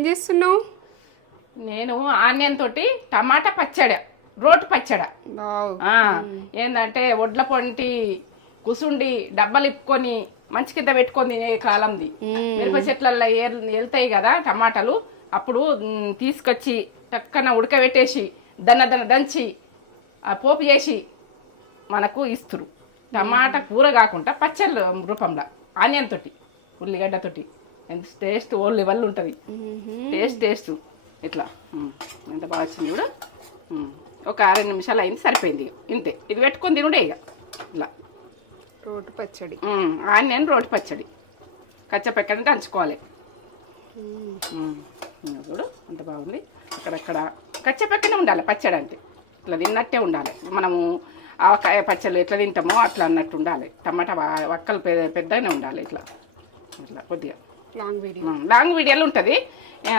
ఏం చేస్తున్నావు? నేను ఆనియన్ తోటి టమాటా పచ్చడి, రోటి పచ్చడి. ఏంటంటే ఒడ్ల పొంటి కుసుండి డబ్బలు ఇప్పుకొని మంచి కింద పెట్టుకొని తినే కాలంది. మిరప చెట్లల్లో వెళ్తాయి కదా టమాటాలు, అప్పుడు తీసుకొచ్చి టక్కన ఉడకబెట్టేసి దంచి ఆ పోపు చేసి మనకు ఇస్తురు. టమాటా కూర కాకుండా పచ్చళ్ళ రూపంలో ఆనియన్ తోటి ఉల్లిగడ్డతోటి ఎంత టేస్ట్ ఓ లెవెల్ ఉంటుంది. టేస్ట్ ఇట్లా ఎంత బాగా వచ్చింది కూడా. ఒక 6 నిమిషాలు అయింది, సరిపోయింది. ఇంతే, ఇది పెట్టుకొని తినుడే ఇక. ఇట్లా రోటి పచ్చడి, ఆనియన్ రోటి పచ్చడి కచ్చపెక్కని దంచుకోవాలి. చూడు అంత బాగుంది. అక్కడక్కడ కచ్చపెక్కనే ఉండాలి పచ్చడి అంటే, ఇట్లా తిన్నట్టే ఉండాలి. మనము ఆవకాయ పచ్చళ్ళు ఎట్లా తింటామో అట్లా అన్నట్టు ఉండాలి. టమాటా వక్కలు పెద్దగానే ఉండాలి. ఇట్లా ఇట్లా కొద్దిగా లాంగ్ వీడియోలు ఉంటుంది.